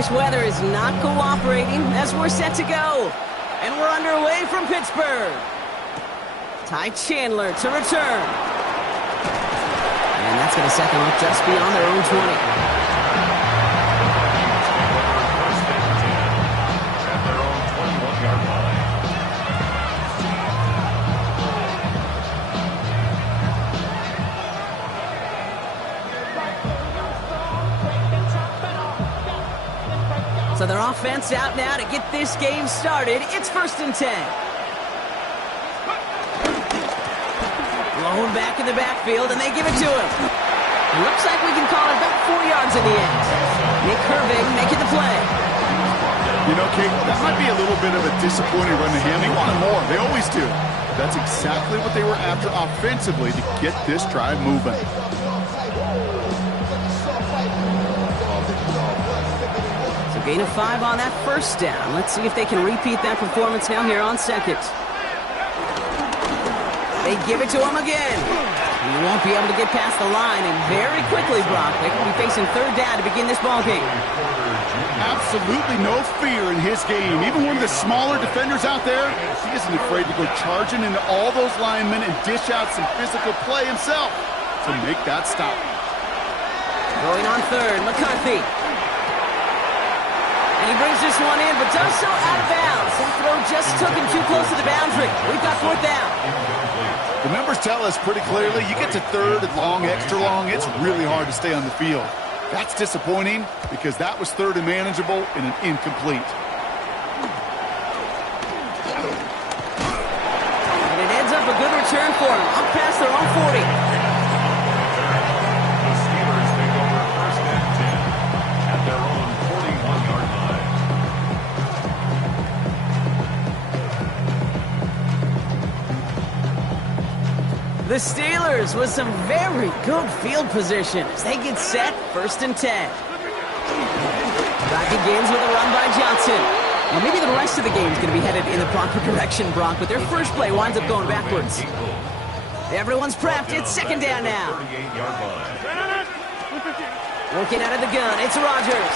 this weather is not cooperating as we're set to go. And we're underway from Pittsburgh. Ty Chandler to return. And that's going to set them up just beyond their own 20. So their offense out now to get this game started. It's 1st and 10. Blown back in the backfield, and they give it to him. It looks like we can call it about 4 yards in the end. Nick Herbig making the play. You know, Kate, that might be a little bit of a disappointing run to him. He wanted more. They always do. That's exactly what they were after offensively to get this drive moving. Gain of 5 on that 1st down. Let's see if they can repeat that performance now here on 2nd. They give it to him again. He won't be able to get past the line, and very quickly, Brock, they will be facing 3rd down to begin this ball game. Absolutely no fear in his game. Even one of the smaller defenders out there, he isn't afraid to go charging into all those linemen and dish out some physical play himself to make that stop. Going on 3rd, McCarthy. And he brings this one in, but does so out of bounds. That throw just took him too close to the boundary. We've got 4th down. The numbers tell us pretty clearly, you get to 3rd and long, extra long, it's really hard to stay on the field. That's disappointing because that was 3rd and manageable and an incomplete. And it ends up a good return for him, up past their own 40. The Steelers with some very good field position as they get set, 1st and 10. Back begins with a run by Johnson. Well, maybe the rest of the game is going to be headed in the proper direction, Brock, but their first play winds up going backwards. Everyone's prepped. It's 2nd down now. Working out of the gun. It's Rodgers.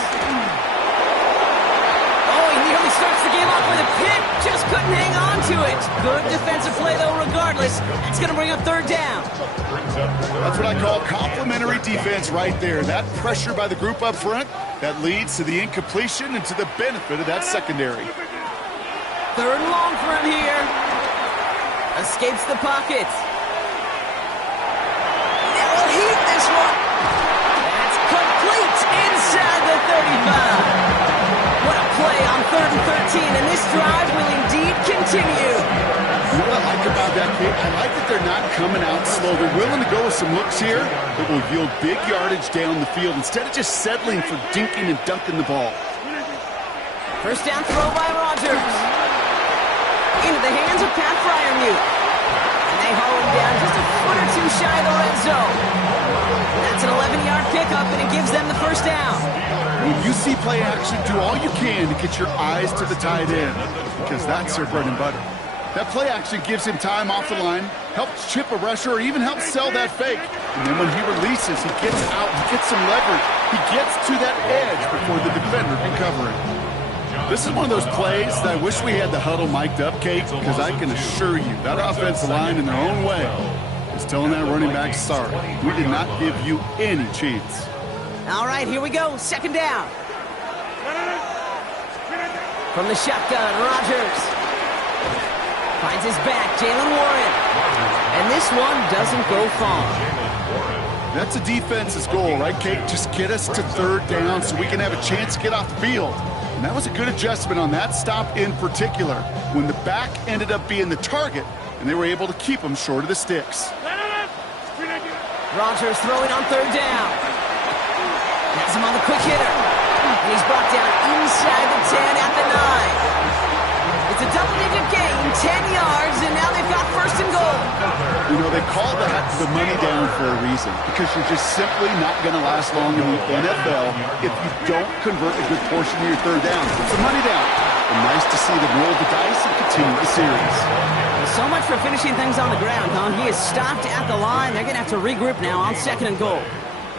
Oh, he nearly starts the game off with a pick. Just couldn't hang on to it. Good defensive play, though, regardless. It's going to bring up 3rd down. That's what I call complimentary defense right there. That pressure by the group up front, that leads to the incompletion and to the benefit of that secondary. 3rd and long for him here. Escapes the pocket. They will heat this one. That's complete inside the 35. What a play on 3rd and 13, and this drive will indeed continue. You know what I like about that, Kate? I like that they're not coming out slow. They're willing to go with some looks here that will yield big yardage down the field instead of just settling for dinking and dunking the ball. 1st down throw by Rodgers. Into the hands of Pat Freiermuth. And they haul him down just a foot or two shy of the red zone. That's an 11-yard pickup, and it gives them the 1st down. When you see play action, do all you can to get your eyes to the tight end, because that's their bread and butter. That play action gives him time off the line, helps chip a rusher, or even helps sell that fake. And then when he releases, he gets out, he gets some leverage. He gets to that edge before the defender can cover it. This is one of those plays that I wish we had the huddle mic'd up, Kate, because I can assure you that offensive line in their own way is telling that running back, sorry, we did not give you any chance. All right, here we go. 2nd down. From the shotgun, Rodgers. Finds his back, Jalen Warren. And this one doesn't go far. That's a defense's goal, right, Kate? Just get us to 3rd down so we can have a chance to get off the field. And that was a good adjustment on that stop in particular, when the back ended up being the target, and they were able to keep him short of the sticks. Rodgers throwing on 3rd down. Has him on the quick hitter. And he's brought down inside the 10 at the 9. It's a double-digit gain, 10 yards, and now they've got 1st and goal. You know, they call that the money down for a reason, because you're just simply not going to last long in the NFL if you don't convert a good portion of your 3rd down. It's a money down. And nice to see them roll the dice and continue the series. So much for finishing things on the ground, huh? He is stopped at the line. They're going to have to regroup now on 2nd and goal.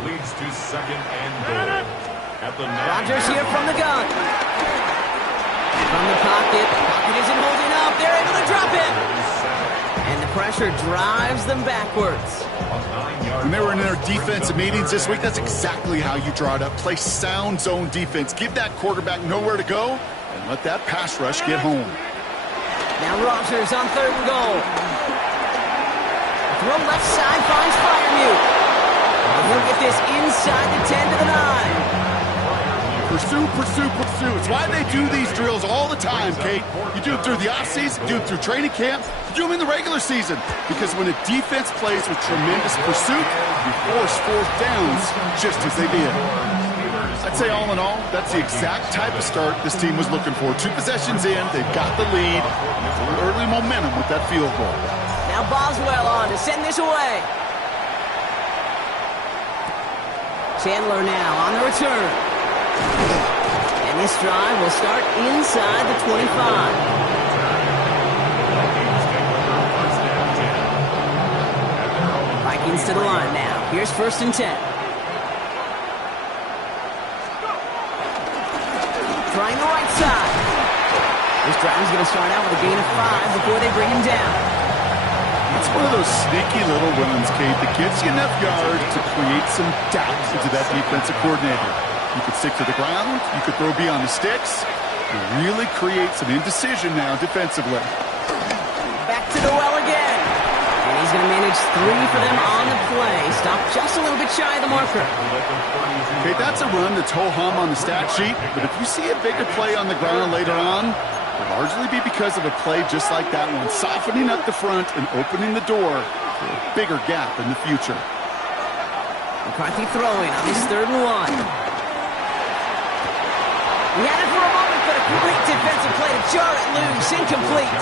Leads to 2nd and goal. Rogers here from the gun. From the pocket. Pocket isn't holding up. They're able to drop it. And the pressure drives them backwards. When they were in their defensive meetings this week, that's exactly how you draw it up. Play sound zone defense. Give that quarterback nowhere to go and let that pass rush get home. Now Rogers on 3rd and goal. Throw left side finds Freiermuth. And he'll get this inside the 10 to the 9. Pursue, pursue, pursue. It's why they do these drills all the time, Kate. You do it through the offseason, you do it through training camp, you do them in the regular season. Because when a defense plays with tremendous pursuit, you force 4th downs just as they did. I'd say all in all, that's the exact type of start this team was looking for. 2 possessions in, they've got the lead. Early momentum with that field goal. Now Boswell on to send this away. Chandler now on the return. And this drive will start inside the 25. Vikings to the line now. Here's 1st and 10. Trying the right side. This drive is going to start out with a gain of 5 before they bring him down. It's one of those sneaky little runs, Kate, that gives you enough yards to create some doubt into that defensive coordinator. You could stick to the ground, you could throw beyond the sticks, and really create some indecision now defensively. Back to the well again. And he's going to manage 3 for them on the play. Stop just a little bit shy of the marker. Okay, that's a run that's ho-hum on the stat sheet, but if you see a bigger play on the ground later on, it'll largely be because of a play just like that one, softening up the front and opening the door for a bigger gap in the future. McCarthy throwing on his 3rd and 1. He had it for a moment, but a great defensive play to jar it loose. Incomplete.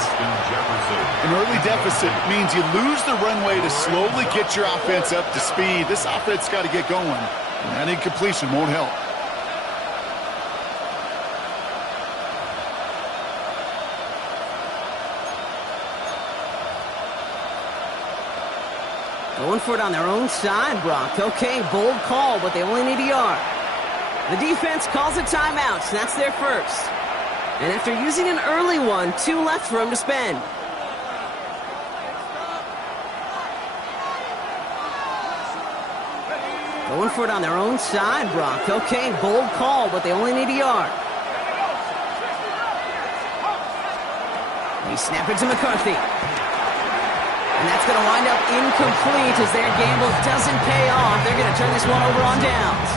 An early deficit means you lose the runway to slowly get your offense up to speed. This offense got to get going, and that incompletion won't help. Going for it on their own side, Brock. Okay, bold call, but they only need a yard. The defense calls a timeout, so that's their first. And after using an early one, 2 left for them to spend. Going for it on their own side, Brock. Okay, bold call, but they only need a yard. They snap it to McCarthy. And that's going to wind up incomplete as their gamble doesn't pay off. They're going to turn this one over on downs.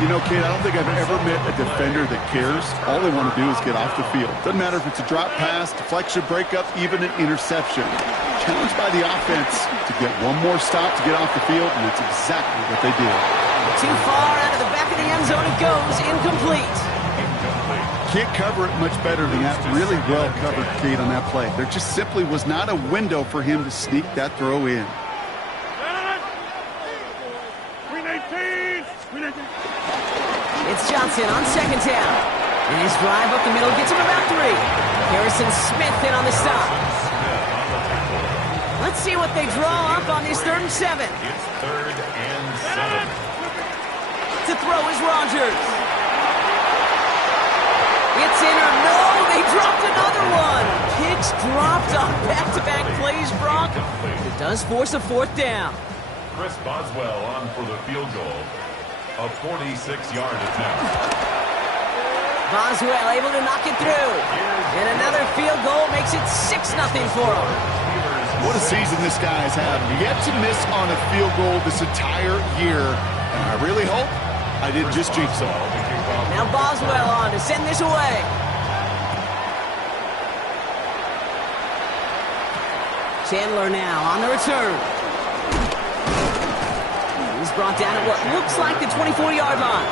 You know, Kate, I don't think I've ever met a defender that cares. All they want to do is get off the field. Doesn't matter if it's a drop pass, deflection, breakup, even an interception. Challenged by the offense to get one more stop to get off the field, and that's exactly what they did. Too far out of the back of the end zone it goes, incomplete. Can't cover it much better than that. Really well covered, Kate, on that play. There just simply was not a window for him to sneak that throw in. It's Johnson on 2nd down. And his drive up the middle gets him about 3. Harrison Smith in on the stop. Let's see what they draw up on this 3rd and 7. It's 3rd and 7. To throw is Rogers. It's in or no, they dropped another one. Kicks dropped on back-to-back plays, Brock. It does force a 4th down. Chris Boswell on for the field goal. A 46-yard attempt. Boswell able to knock it through. And another field goal makes it 6-0 for him. What a season this guy has had. Yet to miss on a field goal this entire year. And I really hope I didn't just jinx him. Now Boswell on to send this away. Chandler now on the return. He's brought down at what looks like the 24-yard line.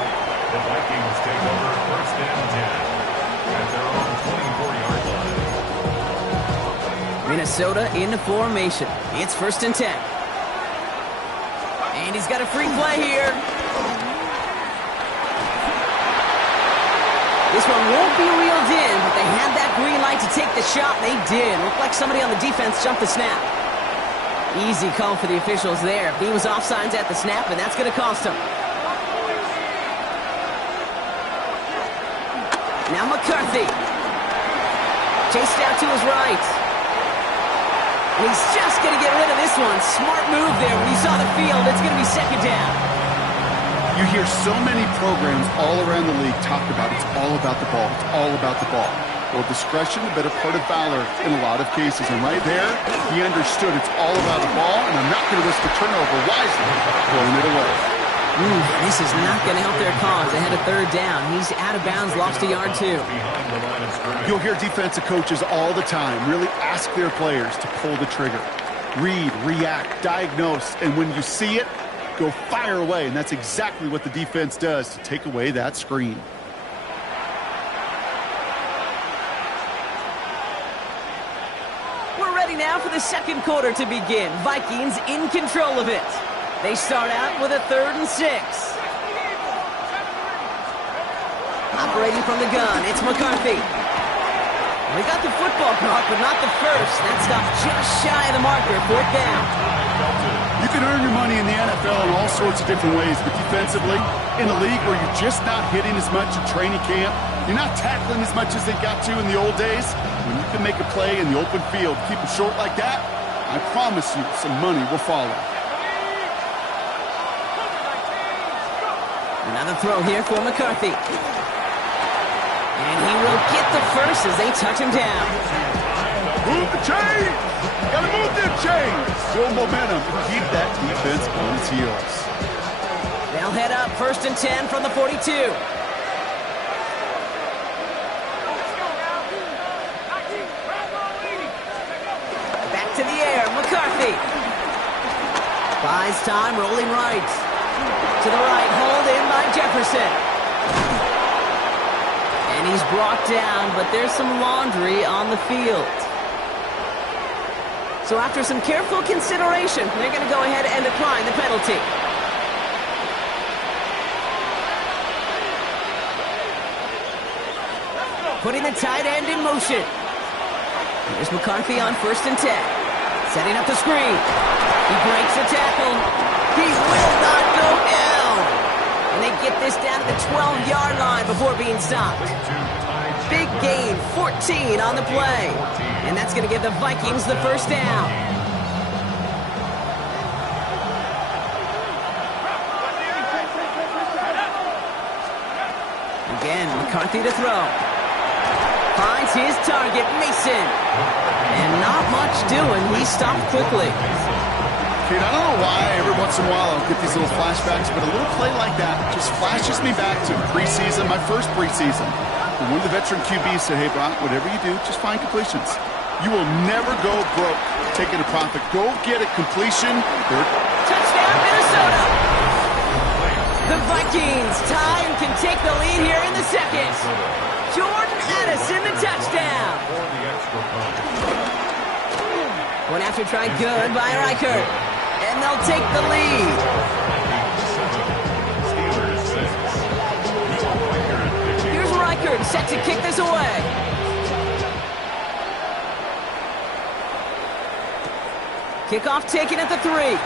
The Vikings take over 1st and 10 at their own 24-yard line. Minnesota in the formation. It's 1st and 10. And he's got a free play here. This one won't be reeled in, but they had that green light to take the shot. They did. Looked like somebody on the defense jumped the snap. Easy call for the officials there. He was offsides at the snap, and that's going to cost him. Now McCarthy. Chased out to his right. And he's just going to get rid of this one. Smart move there when he saw the field. It's going to be second down. You hear so many programs all around the league talk about it's all about the ball. It's all about the ball. Well, discretion, a better part of valor in a lot of cases. And right there, he understood it's all about the ball, and I'm not going to risk a turnover wisely, throwing it away. This is not going to help their cause. They had a third down. He's out of bounds, lost a yard too. You'll hear defensive coaches all the time really ask their players to pull the trigger. Read, react, diagnose, and when you see it, go fire away. And that's exactly what the defense does to take away that screen. We're ready now for the second quarter to begin. Vikings in control of it. They start out with a 3rd and 6. Operating from the gun, it's McCarthy. We got the football caught, but not the first. That stuff just shy of the marker. 4th down. You can earn your money in the NFL in all sorts of different ways, but defensively, in a league where you're just not hitting as much in training camp, you're not tackling as much as they got to in the old days, when you can make a play in the open field, keep it short like that, I promise you some money will follow. Another throw here for McCarthy. And he will get the first as they touch him down. Move the chains! Gotta move them chains! Build momentum and keep that defense on its heels. They'll head up 1st and 10 from the 42. Back to the air, McCarthy. Buys time, rolling right. To the right, hold in by Jefferson. And he's brought down, but there's some laundry on the field. So after some careful consideration, they're going to go ahead and apply the penalty. Putting the tight end in motion. Here's McCarthy on 1st and 10. Setting up the screen. He breaks the tackle. He will not go down. And they get this down to the 12-yard line before being stopped. Big gain, 14 on the play. And that's going to give the Vikings the first down. Again, McCarthy to throw. Finds his target, Mason. And not much doing. He stopped quickly. Kid, I don't know why every once in a while I'll get these little flashbacks, but a little play like that just flashes me back to preseason, my first preseason. And one of the veteran QBs said, hey, Brock, whatever you do, just find completions. You will never go broke taking a profit. Go get a completion. Touchdown, Minnesota! The Vikings tie and can take the lead here in the second. Jordan Addison, the touchdown. One after try, good by Reichert. And they'll take the lead. Here's Reichert set to kick this away. Kickoff taken at the 3.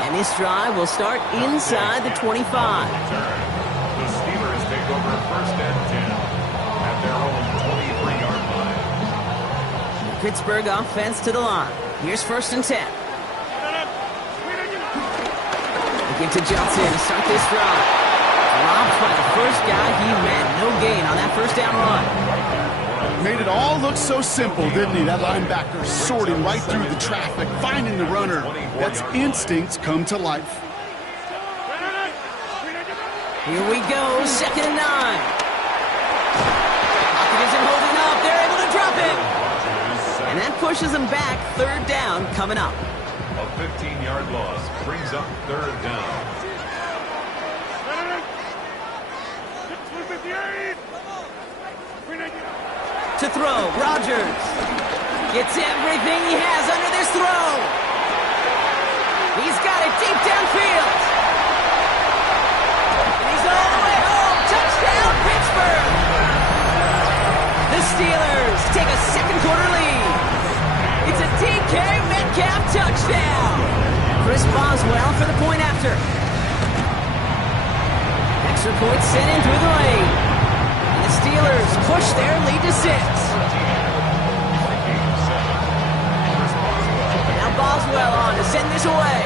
And this drive will start inside the 25. The Steelers take over 1st and 10 at their own 23-yard line. The Pittsburgh offense to the line. Here's 1st and 10. Give to Johnson to start this drive. Dropped by the first guy he met. No gain on that 1st down run. Made it all look so simple, didn't he? That linebacker sorting right through the traffic, finding the runner. That's instincts come to life. Here we go, 2nd and 9. Pocket isn't holding up. They're able to drop it. And that pushes them back. 3rd down coming up. A 15-yard loss brings up 3rd down. To throw, Rodgers gets everything he has under this throw. He's got it deep downfield. And he's all the way home. Touchdown, Pittsburgh. The Steelers take a second quarter lead. It's a DK Metcalf touchdown. Chris Boswell for the point after. Extra point sent in through the lane. And the Steelers push their lead to 6. Now Boswell on to send this away.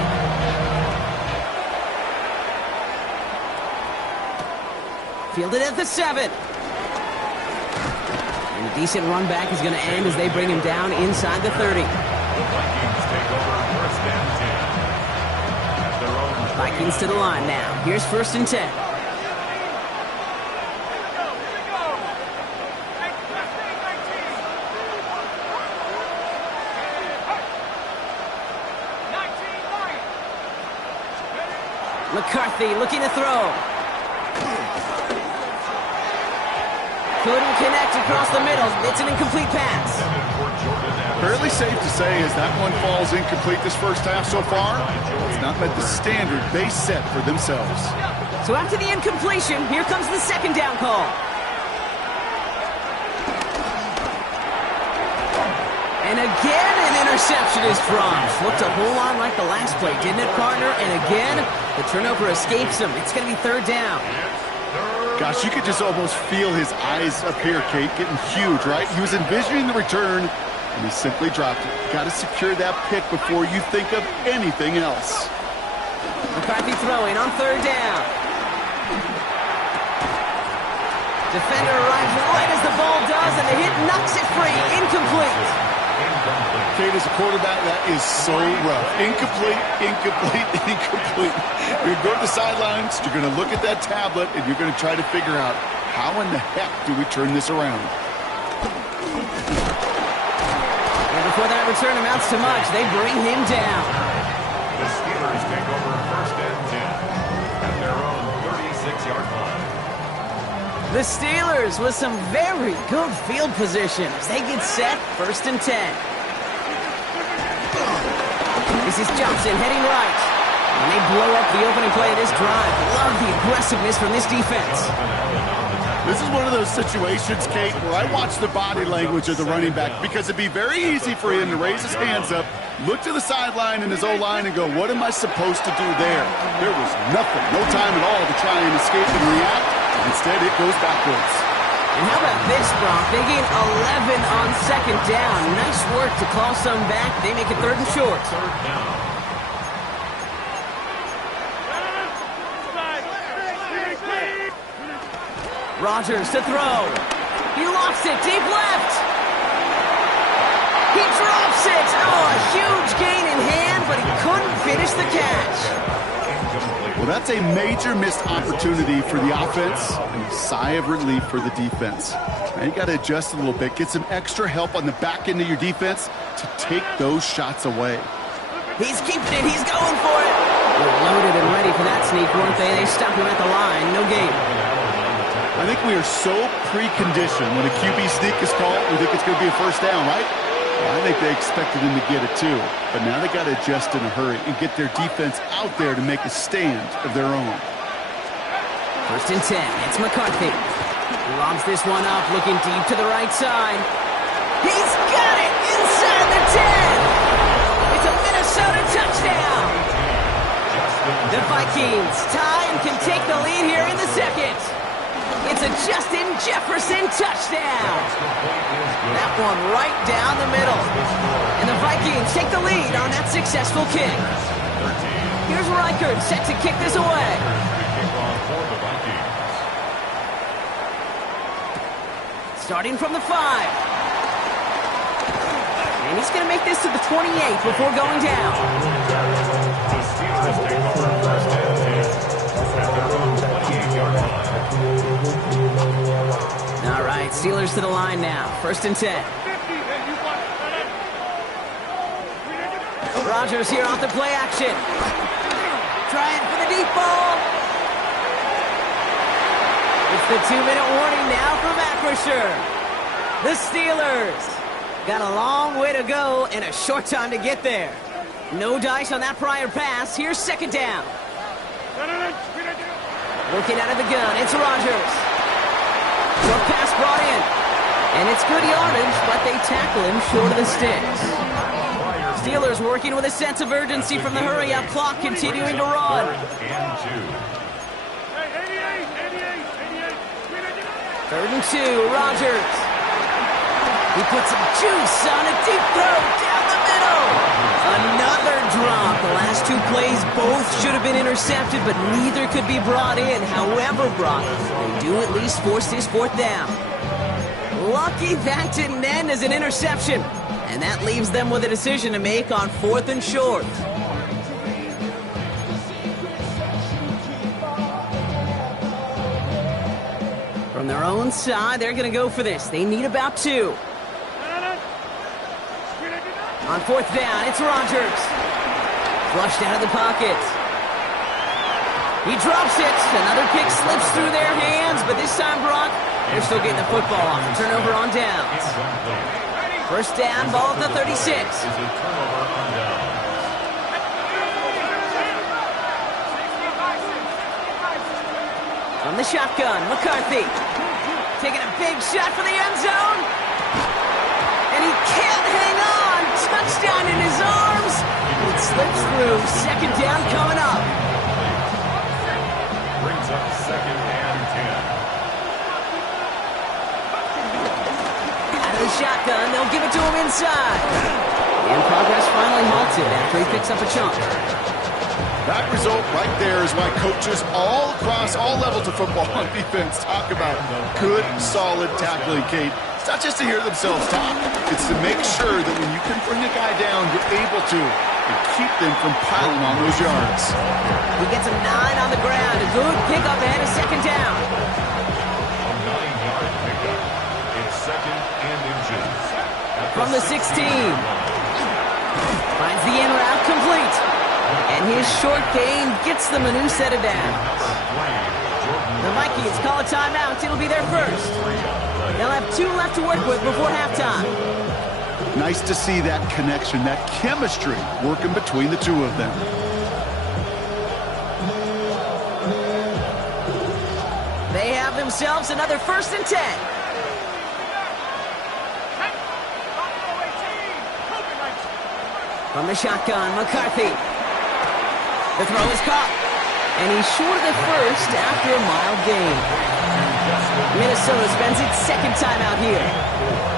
Fielded at the 7. And a decent run back is going to end as they bring him down inside the 30. Vikings to the line now. Here's 1st and 10. McCarthy looking to throw. Couldn't connect across the middle. It's an incomplete pass. Fairly safe to say as that one falls incomplete this first half so far, it's not met the standard they set for themselves. So after the incompletion, here comes the 2nd down call. And again, an interception is dropped. Looked a whole lot like the last play, didn't it, partner? And again, the turnover escapes him. It's going to be 3rd down. Gosh, you could just almost feel his eyes up here, Kate, getting huge, right? He was envisioning the return, and he simply dropped it. Got to secure that pick before you think of anything else. McCarthy throwing on 3rd down. Defender arrives right as the ball does, and the hit knocks it free. Incomplete. Kate, as a quarterback, that is so rough. Incomplete, incomplete, incomplete. You're going to go to the sidelines, you're going to look at that tablet, and you're going to try to figure out how in the heck do we turn this around. And before that return amounts to much, they bring him down. The Steelers take over 1st and 10 at their own 36-yard line. The Steelers with some very good field position as they get set, 1st and 10. This is Johnson heading right. And they blow up the opening play of this drive. Love the aggressiveness from this defense. This is one of those situations, Kate, where I watch the body language of the running back because it'd be very easy for him to raise his hands up, look to the sideline in his O-line and go, what am I supposed to do there? There was nothing, no time at all to try and escape and react. Instead, it goes backwards. And how about this, Brock? They gain 11 on 2nd down. Nice work to claw some back. They make it 3rd and short. 3rd down. Rodgers to throw. He lost it deep left. He drops it. Oh, a huge gain in hand, but he couldn't finish the catch. Well, that's a major missed opportunity for the offense and a sigh of relief for the defense. Now you got to adjust a little bit, get some extra help on the back end of your defense to take those shots away. He's keeping it. He's going for it. They're loaded and ready for that sneak, weren't they? They stopped him at the line. No gain. I think we are so preconditioned when a QB sneak is called, we think it's going to be a 1st down, right? Well, I think they expected him to get it too. But now they got to adjust in a hurry and get their defense out there to make a stand of their own. 1st and 10. It's McCarthy. He lobs this one up, looking deep to the right side. He's got it inside the 10. It's a Minnesota touchdown. The Vikings tie and can take the lead here in the 2nd. It's a Justin Jefferson touchdown. That one right down the middle. And the Vikings take the lead on that successful kick. Here's Reichert set to kick this away. Starting from the 5. And he's going to make this to the 28 before going down. The Steelers take over 1st and 10 at their own 28-yard line. All right, Steelers to the line now. 1st and 10. Rodgers here off the play action. Trying for the deep ball. It's the 2-minute warning now from Acrisure. The Steelers got a long way to go and a short time to get there. No dice on that prior pass. Here's 2nd down. Looking out of the gun, it's Rodgers. Short pass brought in. And it's good yardage, but they tackle him short of the sticks. Steelers working with a sense of urgency from the hurry-up clock, continuing to run. 3rd and 2. 3rd and 2, Rodgers. He puts some juice on a deep throw down the middle. Another drop. The last 2 plays both should have been intercepted, but neither could be brought in. However, Brock, they do at least force this 4th down. Lucky that didn't end as an interception. And that leaves them with a decision to make on 4th and short. From their own side, they're going to go for this. They need about 2. On 4th down, it's Rodgers. Flushed out of the pocket. He drops it. Another pick slips through their hands, but this time, Brock, they're still getting the football off. Turnover on downs. 1st down, ball at the 36. From the shotgun, McCarthy. Taking a big shot for the end zone. And he can't hang on. Touchdown in his arms. It slips through. 2nd down coming up. Brings up 2nd and 10. Out of the shotgun, they'll give it to him inside. And progress finally halted after he picks up a chunk. That result right there is why coaches all across all levels of football on defense talk about good, solid tackling, Kate. It's not just to hear themselves talk. It's to make sure that when you can bring a guy down, you're able to and keep them from piling on those yards. He gets him 9 on the ground. A good pickup ahead of 2nd down. A 9-yard pickup. It's 2nd and inches. From the 16. Finds the in route complete. And his short gain gets them a new set of downs. The Vikings call a timeout. It'll be their first. They'll have 2 left to work with before halftime. Nice to see that connection, that chemistry working between the 2 of them. They have themselves another 1st and 10. From the shotgun, McCarthy. The throw is caught. And he's short of the first after a mild gain. Minnesota spends its 2nd time out here.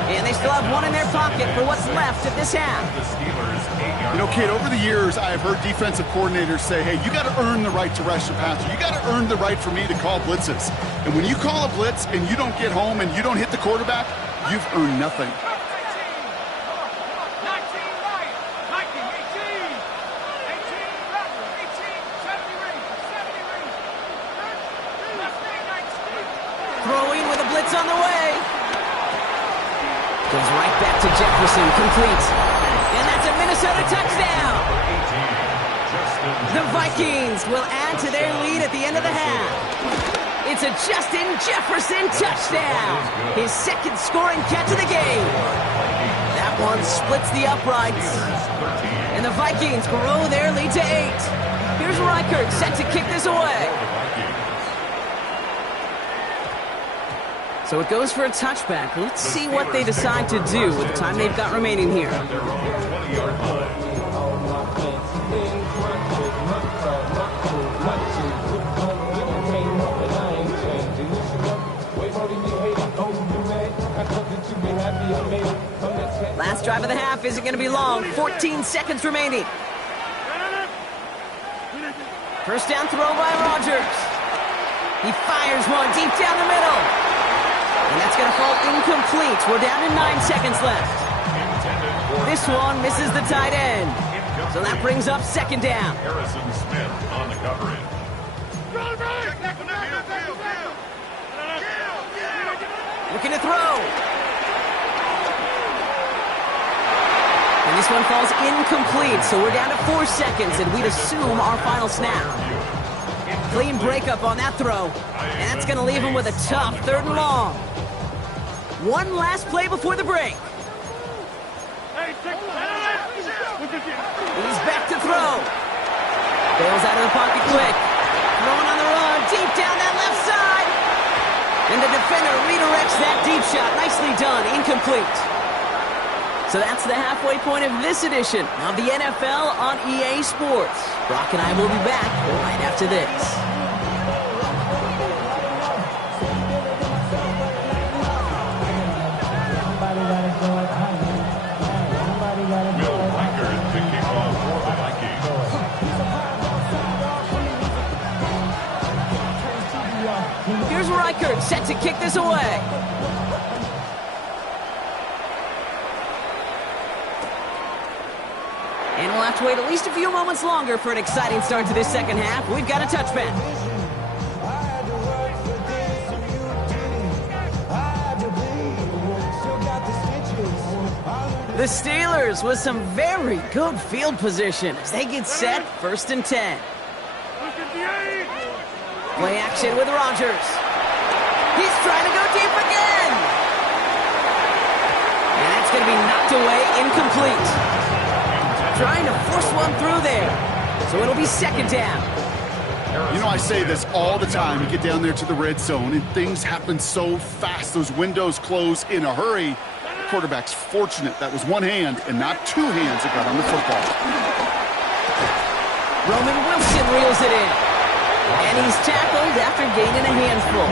And they still have 1 in their pocket for what's left of this half. You know, Kate, over the years, I have heard defensive coordinators say, hey, you got to earn the right to rush the passer. You got to earn the right for me to call blitzes. And when you call a blitz and you don't get home and you don't hit the quarterback, you've earned nothing. Throwing with a blitz on the way. Goes right back to Jefferson, complete. And that's a Minnesota touchdown. The Vikings will add to their lead at the end of the half. It's a Justin Jefferson touchdown. His 2nd scoring catch of the game. That one splits the uprights. And the Vikings grow their lead to 8. Here's Reichert set to kick this away. So it goes for a touchback. Let's see what they decide to do with the time they've got remaining here. Last drive of the half isn't going to be long. 14 seconds remaining. 1st down throw by Rodgers. He fires one deep down the middle. And that's going to fall incomplete. We're down to 9 seconds left. This one misses the tight end. So that brings up 2nd down. Harrison Smith on the coverage. Looking to throw. And this one falls incomplete. So we're down to 4 seconds, and we'd assume our final snap. Clean breakup on that throw. And that's going to leave him with a tough 3rd and long. One last play before the break. He's back to throw. Bails out of the pocket quick. Throwing on the run, deep down that left side. And the defender redirects that deep shot. Nicely done, incomplete. So that's the halfway point of this edition of the NFL on EA Sports. Brock and I will be back right after this. Here's Reichert, set to kick this away. And we'll have to wait at least a few moments longer for an exciting start to this second half. We've got a touchback. The Steelers with some very good field position as they get set, 1st and 10. Play action with Rodgers. He's trying to go deep again. And that's going to be knocked away, incomplete. Trying to force one through there. So it'll be 2nd down. You know, I say this all the time. You get down there to the red zone, and things happen so fast. Those windows close in a hurry. The quarterback's fortunate that was one hand and not two hands that got on the football. Roman Wilson reels it in. And he's tackled after gaining a handful.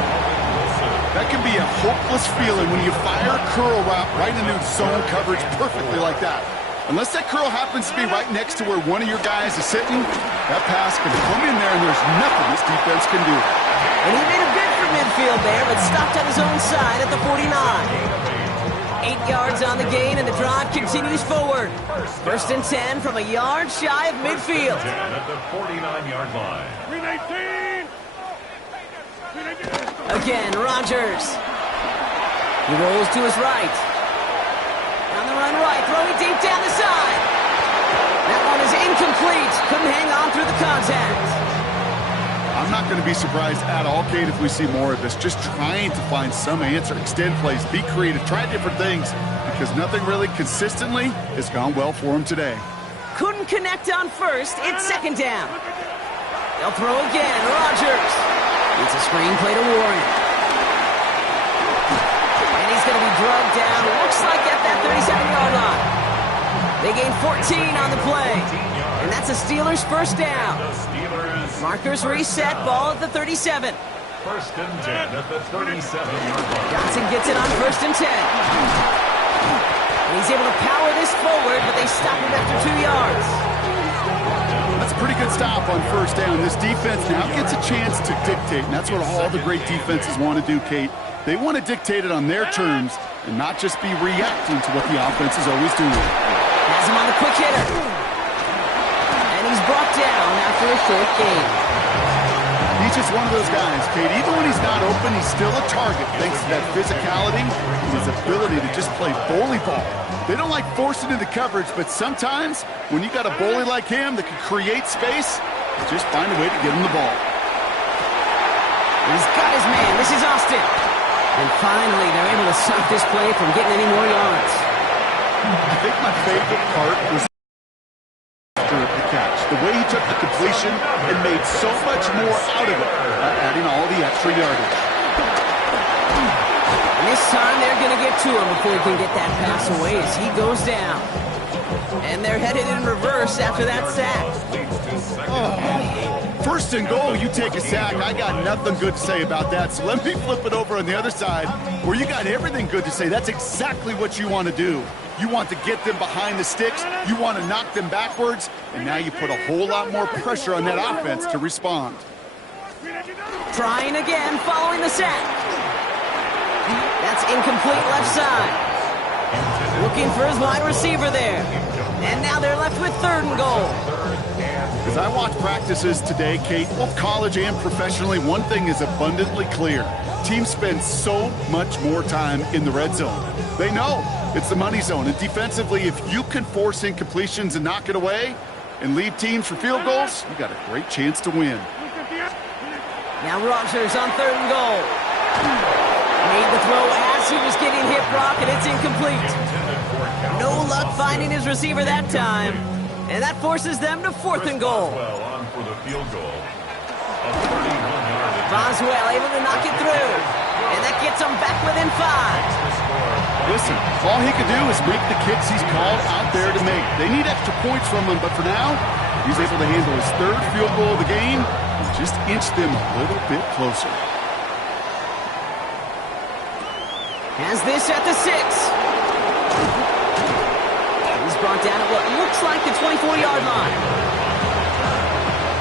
That can be a hopeless feeling when you fire a curl route right into zone coverage perfectly like that. Unless that curl happens to be right next to where one of your guys is sitting, that pass can come in there and there's nothing this defense can do. And he made a bid for midfield there, but stopped on his own side at the 49. 8 yards on the gain, and the drive continues forward. 1st and 10 from a yard shy of midfield. At the 49-yard line. Again, Rodgers. He rolls to his right. On the run right, throwing deep down the side. That one is incomplete. Couldn't hang on through the contact. I'm not going to be surprised at all, Kate, if we see more of this. Just trying to find some answer, extend plays, be creative, try different things, because nothing really consistently has gone well for him today. Couldn't connect on 1st. It's 2nd down. They'll throw again. Rodgers. It's a screenplay to Warren. And he's going to be drugged down. Looks like at that 37-yard line. They gain 14 on the play. And that's a Steelers 1st down. Markers reset, ball at the 37. 1st and 10 at the 37-yard line. Johnson gets it on 1st and 10. And he's able to power this forward, but they stop him after 2 yards. That's a pretty good stop on 1st down. This defense now gets a chance to dictate, and that's what all the great defenses want to do, Kate. They want to dictate it on their terms and not just be reacting to what the offense is always doing. Has him on the quick hitter. And he's brought down after a short gain. He's just one of those guys, Kate. Even when he's not open, he's still a target thanks to that physicality and his ability to just play bully ball. They don't like forcing into coverage, but sometimes when you got a bully like him that can create space, just find a way to get him the ball. He's got his man. This is Austin. And finally, they're able to stop this play from getting any more yards. I think my favorite part was the catch. The way he took the completion and made so much more out of it, adding all the extra yardage. And this time they're going to get to him before he can get that pass away as he goes down. And they're headed in reverse after that sack. Oh, 1st and goal, you take a sack. I got nothing good to say about that. So let me flip it over on the other side where you got everything good to say. That's exactly what you want to do. You want to get them behind the sticks. You want to knock them backwards. And now you put a whole lot more pressure on that offense to respond. Trying again following the sack. That's incomplete left side. Looking for his wide receiver there. And now they're left with 3rd and goal. As I watch practices today, Kate, both college and professionally, one thing is abundantly clear. Teams spend so much more time in the red zone. They know it's the money zone. And defensively, if you can force incompletions and knock it away and leave teams for field goals, you got a great chance to win. Now Rodgers on 3rd and goal. Made the throw as he was getting hip rock, and it's incomplete. No luck finding his receiver that time. And that forces them to 4th and goal. On for the field goal. Boswell able to knock it through. And that gets him back within 5. Listen, all he can do is make the kicks he's called out there to make. They need extra points from him, but for now, he's able to handle his 3rd field goal of the game and just inch them a little bit closer. Has this at the 6. He's brought down at what looks like the 24-yard line.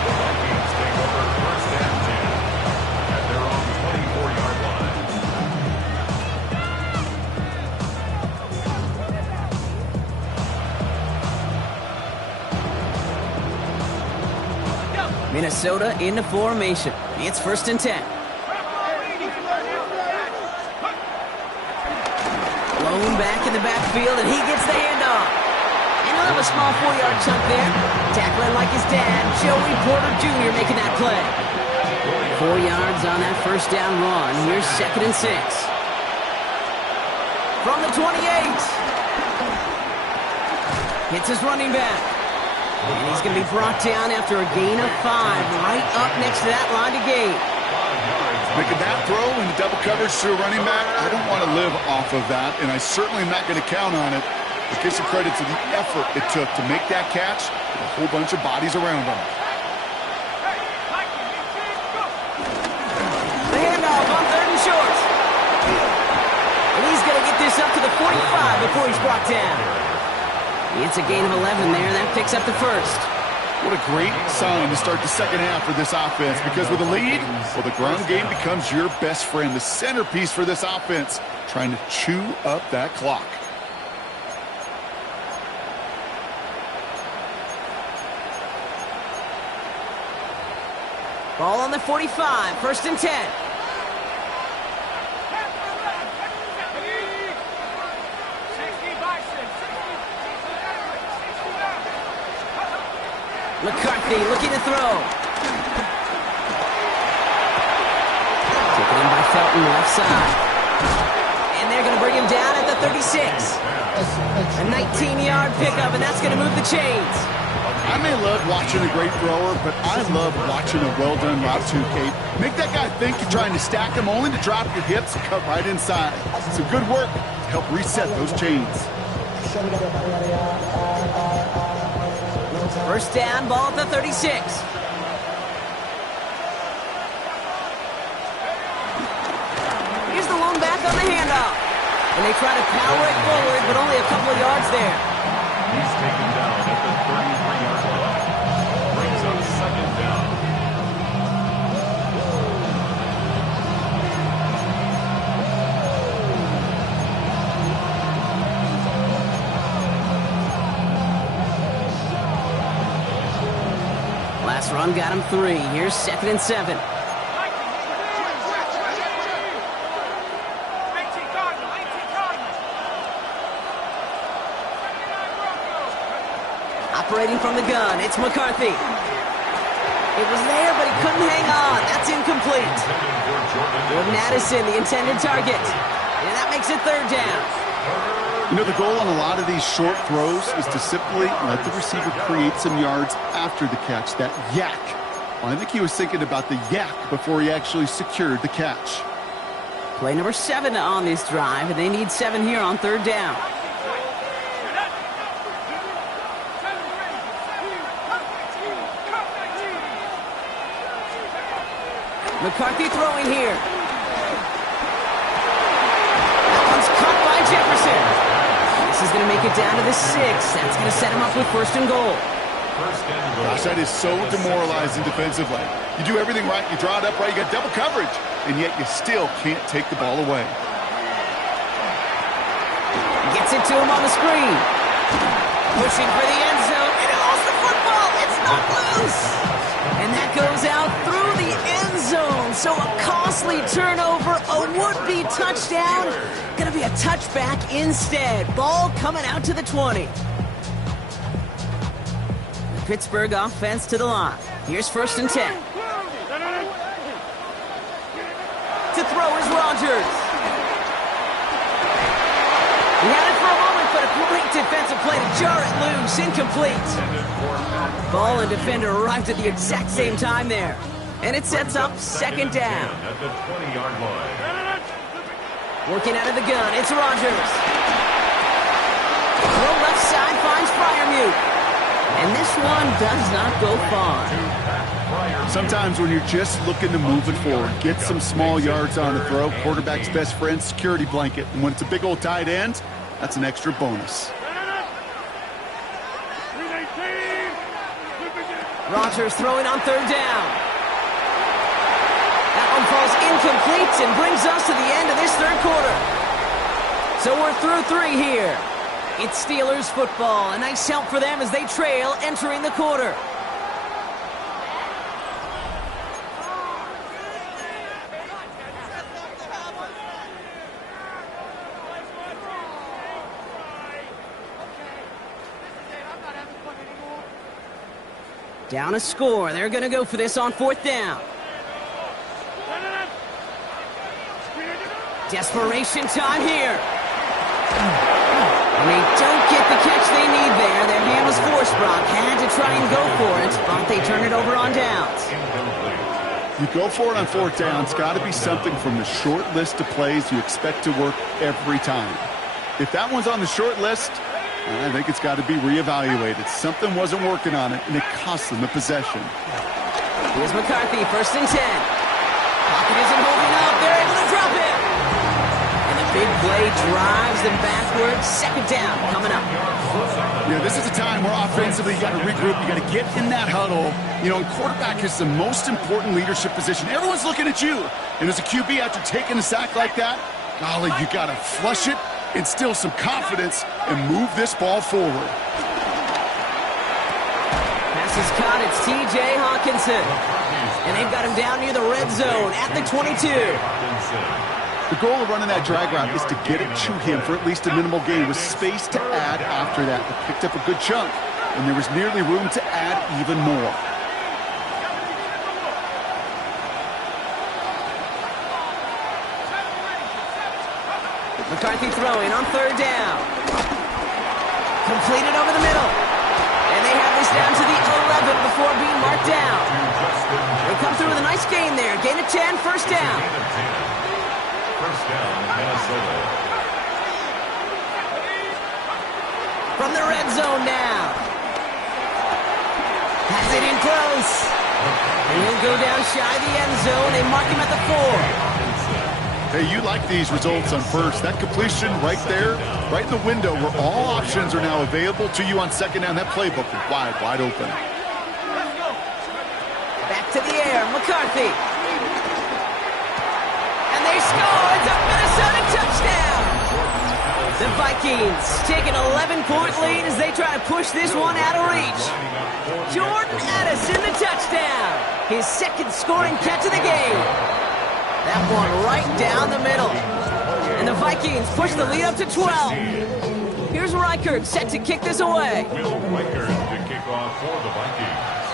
Vikings take over 1st and 10 at their own Minnesota into formation. It's 1st and 10. Blown back in the backfield, and he gets the handoff. And he'll have a small 4-yard chunk there. Tackling like his dad, Joey Porter Jr. making that play. 4 yards on that 1st down run. Here's 2nd and 6. From the 28. Hits his running back. And he's going to be brought down after a gain of 5, right up next to that line to gain. Making that throw into double coverage to a running back, I don't want to live off of that, and I certainly am not going to count on it. But give some credit to the effort it took to make that catch with a whole bunch of bodies around him. The handoff on 3rd and short. And he's going to get this up to the 45 before he's brought down. It's a gain of 11 there, and that picks up the 1st. What a great sign to start the 2nd half for this offense, because with a lead, well, the ground game becomes your best friend, the centerpiece for this offense, trying to chew up that clock. Ball on the 45, 1st and 10. McCarthy looking to throw. Taken in by Felton, left side. And they're going to bring him down at the 36. A 19-yard pickup, and that's going to move the chains. I may love watching a great thrower, but I love watching a well-done route too, Kate. Make that guy think you're trying to stack him, only to drop your hips and cut right inside. Some good work to help reset those chains. 1st down, ball at the 36. Here's the lone back on the handoff. And they try to power it forward, but only a couple of yards there. He's taken down at the 33-yard line. Brings up 2nd down. Last run got him 3. Here's 2nd and 7. Operating from the gun, it's McCarthy. It was there, but he couldn't hang on. That's incomplete. Jordan Addison, the intended target. And that makes it 3rd down. You know, the goal on a lot of these short throws is to simply let the receiver create some yards after the catch, that yak. Well, I think he was thinking about the yak before he actually secured the catch. Play number 7 on this drive, and they need 7 here on 3rd down. McCarthy throwing here. That one's caught by Jefferson. This is going to make it down to the 6. That's going to set him up with 1st and goal. Gosh, that is so demoralizing defensively. You do everything right, you draw it up right, you got double coverage, and yet you still can't take the ball away. Gets it to him on the screen. Pushing for the end zone, and he lost the football. It's not loose. And that goes out through the end zone. So a costly turnover, a would-be touchdown. Going to be a touchback instead. Ball coming out to the 20. The Pittsburgh offense to the line. Here's 1st and 10. To throw is Rodgers. He had it for a moment, but a great defensive play to jar it loose. Incomplete. Ball and defender arrived at the exact same time there. And it sets up 2nd down. At the 20-yard line. Working out of the gun, it's Rodgers. Throw left side finds Freiermuth. And this one does not go far. Sometimes when you're just looking to move it forward, get some small yards on the throw, quarterback's best friend, security blanket. And when it's a big old tight end, that's an extra bonus. Rodgers throwing on 3rd down. That one falls incomplete and brings us to the end of this 3rd quarter. So we're through 3 here. It's Steelers football. A nice help for them as they trail entering the quarter. Down a score. They're going to go for this on 4th down. Desperation time here. And they don't get the catch they need there. Their hand was forced, Brock. Had to try and go for it, but they turn it over on downs. You go for it on 4th down. It's got to be something from the short list of plays you expect to work every time. If that one's on the short list, I think it's got to be reevaluated. Something wasn't working on it, and it cost them the possession. Here's McCarthy, 1st and 10. Pocket isn't holding up. They're able to drop it. And the big play drives them backwards. 2nd down coming up. Yeah, this is a time where offensively you got to regroup. You got to get in that huddle. You know, and quarterback is the most important leadership position. Everyone's looking at you. And as a QB, after taking a sack like that, golly, you got to flush it, instill some confidence, and move this ball forward. Pass is caught. It's T.J. Hawkinson. And they've got him down near the red zone at the 22. The goal of running that drag route is to get it to him for at least a minimal gain with space to add after that. They picked up a good chunk, and there was nearly room to add even more. McCarthy throwing on 3rd down. Completed over the middle. And they have this down to the 11 before being marked down. They come through with a nice gain there. Gain of 10, 1st down. 1st down, Minnesota. From the red zone now. Has it in close. And he'll go down shy of the end zone. They mark him at the 4. Hey, you like these results on 1st. That completion right there, right in the window where all options are now available to you on 2nd down. That playbook is wide, wide open. Back to the air, McCarthy. And they score. It's a Minnesota touchdown. The Vikings take an 11-point lead as they try to push this one out of reach. Jordan Addison, the touchdown. His 2nd scoring catch of the game. That one right down the middle. And the Vikings push the lead up to 12. Here's Reichert set to kick this away. Will Reichert to kick off for the Vikings.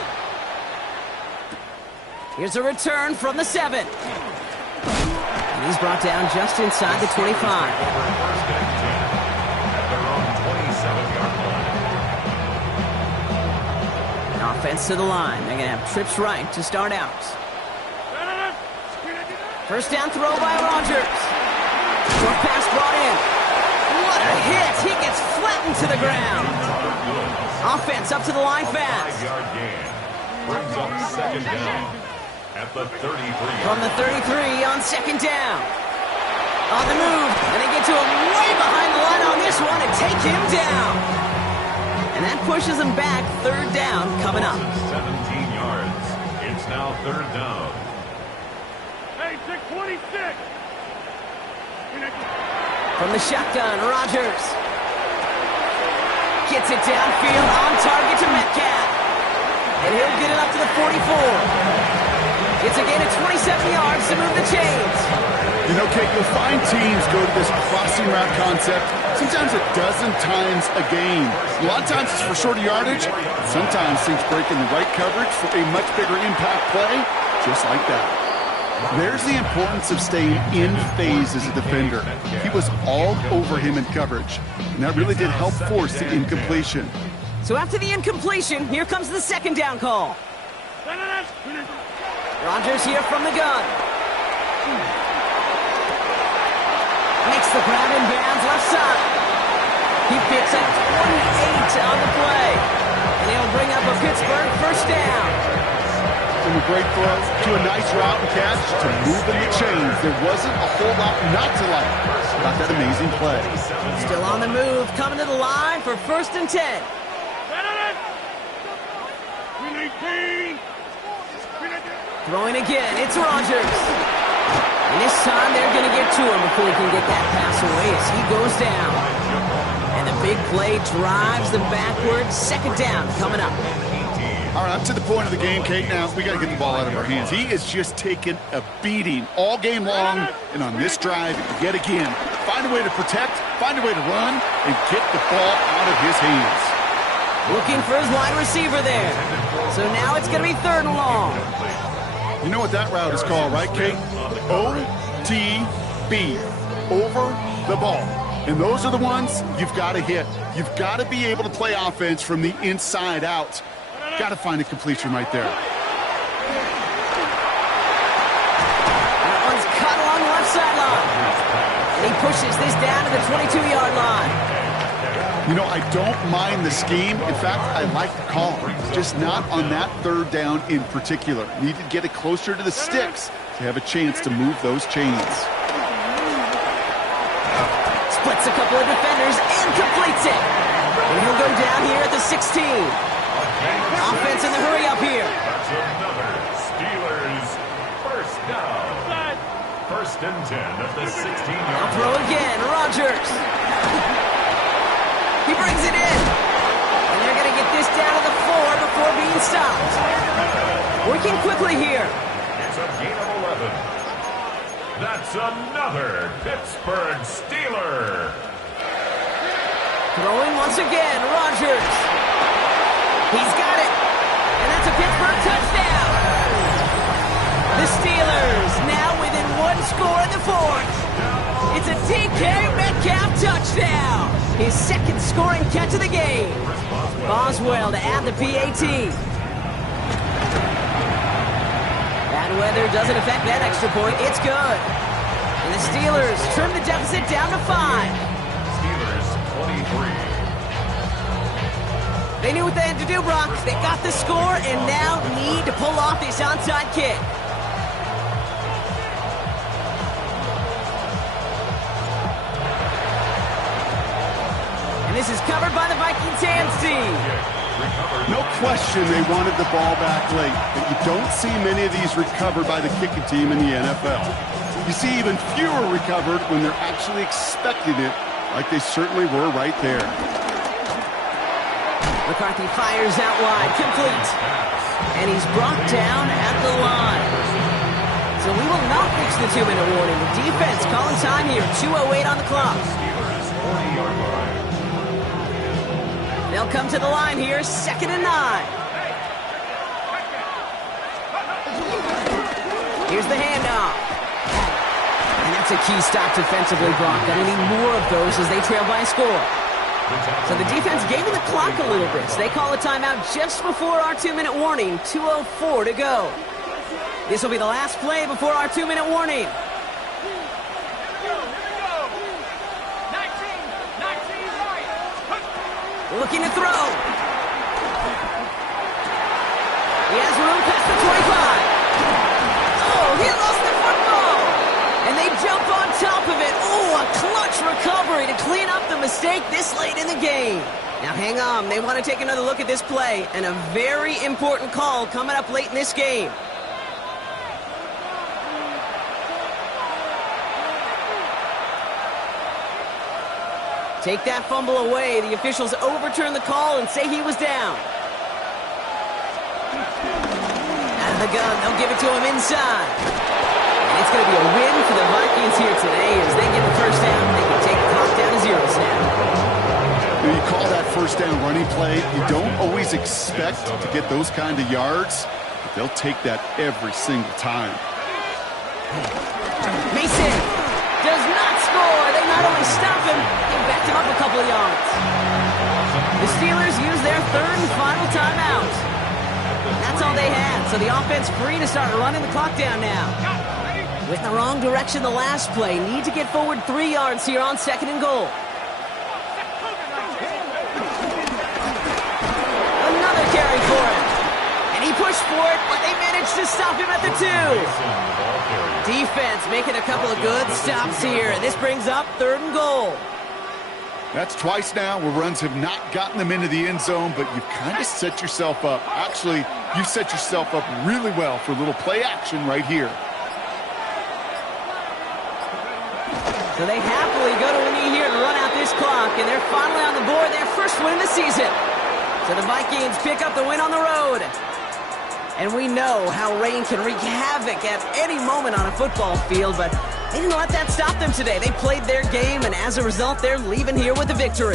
Here's a return from the 7. And he's brought down just inside the 25. Over 1st and 10 at their own 27-yard line. An offense to the line. They're going to have trips right to start out. 1st down throw by Rodgers. Short pass brought in. What a hit. He gets flattened to the ground. Offense up to the line fast. 5-yard gain. Brings up 2nd down at the 33. From the 33 on 2nd down. On the move. And they get to him way behind the line on this one and take him down. And that pushes him back. 3rd down coming up. 17 yards. It's now 3rd down. 26. From the shotgun, Rodgers. Gets it downfield on target to Metcalf. And he'll get it up to the 44. It's a gain of 27 yards to move the chains. You know, Kate, you'll find teams go to this crossing route concept sometimes a dozen times a game. A lot of times it's for shorter yardage. Sometimes things break in the right coverage for a much bigger impact play, just like that. There's the importance of staying in phase as a defender. He was all over him in coverage, and that really did help force the incompletion. So after the incompletion, here comes the 2nd down call. Rodgers here from the gun. Makes the grab in bounds left side. He picks up 28 on the play, and he'll bring up a Pittsburgh 1st down. From a great throw to a nice route and catch to move in the chains. There wasn't a whole lot not to like about that amazing play. Still on the move, coming to the line for 1st and 10. Throwing again, it's Rodgers. And this time they're going to get to him before he can get that pass away as he goes down. And the big play drives them backwards. 2nd down coming up. All right, up to the point of the game, Kate. Now, we got to get the ball out of our hands. He is just taking a beating all game long, and on this drive, yet again, find a way to protect, find a way to run, and get the ball out of his hands. Looking for his wide receiver there. So now it's going to be 3rd and long. You know what that route is called, right, Kate? OTB, over the ball. And those are the ones you've got to hit. You've got to be able to play offense from the inside out. Got to find a completion right there. That one's cut along the left sideline. And he pushes this down to the 22-yard line. You know, I don't mind the scheme. In fact, I like the call. Just not on that 3rd down in particular. Need to get it closer to the sticks to have a chance to move those chains. Splits a couple of defenders and completes it. And he'll go down here at the 16. Offense in the hurry up here. That's another Steelers first down. 1st and 10 at the 16-yard I'll throw again. Rodgers. He brings it in. And they're going to get this down to the 4 before being stopped. Working quickly here. It's a gain of 11. That's another Pittsburgh Steeler. Throwing once again. Rodgers. He's got it. And that's a Pittsburgh touchdown. The Steelers now within 1 score in the 4th. It's a DK Metcalf touchdown. His 2nd scoring catch of the game. Boswell to add the PAT. Bad weather doesn't affect that extra point. It's good. And the Steelers trim the deficit down to 5. Steelers 23. They knew what they had to do, Brock. They got the score and now need to pull off this onside kick. And this is covered by the Vikings hands team. No question they wanted the ball back late, but you don't see many of these recovered by the kicking team in the NFL. You see even fewer recovered when they're actually expecting it, like they certainly were right there. McCarthy fires out wide, complete. And he's brought down at the line. So we will not reach the 2-minute warning. The defense calling time here, 2:08 on the clock. Steelers 40-yard line. They'll come to the line here, 2nd and 9. Here's the handoff. And that's a key stop defensively, Brock. Gonna need more of those as they trail by a score. So the defense gave him the clock a little bit. So they call a timeout just before our 2-minute warning. 2:04 to go. This will be the last play before our 2-minute warning. Looking to throw. He has room past the 25. Oh, he lost the football. And they jump on top of it. Oh, a clutch recovery to clean up the mistake this late in the game. Now hang on, they want to take another look at this play, and a very important call coming up late in this game. Take that fumble away. The officials overturn the call and say he was down. Out of the gun, they'll give it to him inside. It's going to be a win for the Vikings here today as they get the first down. They can take the clock down to 0 now. You call that first down running play. You don't always expect to get those kind of yards, but they'll take that every single time. Mason does not score. They not only stop him, they backed him up a couple of yards. The Steelers use their 3rd and final timeout. That's all they had, so the offense free to start running the clock down now. Went in the wrong direction the last play. Need to get forward 3 yards here on 2nd and goal. Another carry for him. And he pushed for it, but they managed to stop him at the 2. Defense making a couple of good stops here. And this brings up 3rd and goal. That's twice now where runs have not gotten them into the end zone, but you've kind of set yourself up. Actually, you set yourself up really well for a little play action right here. So they happily go to a knee here to run out this clock, and they're finally on the board, their first win of the season. So the Vikings pick up the win on the road. And we know how rain can wreak havoc at any moment on a football field, but they didn't let that stop them today. They played their game, and as a result, they're leaving here with a victory.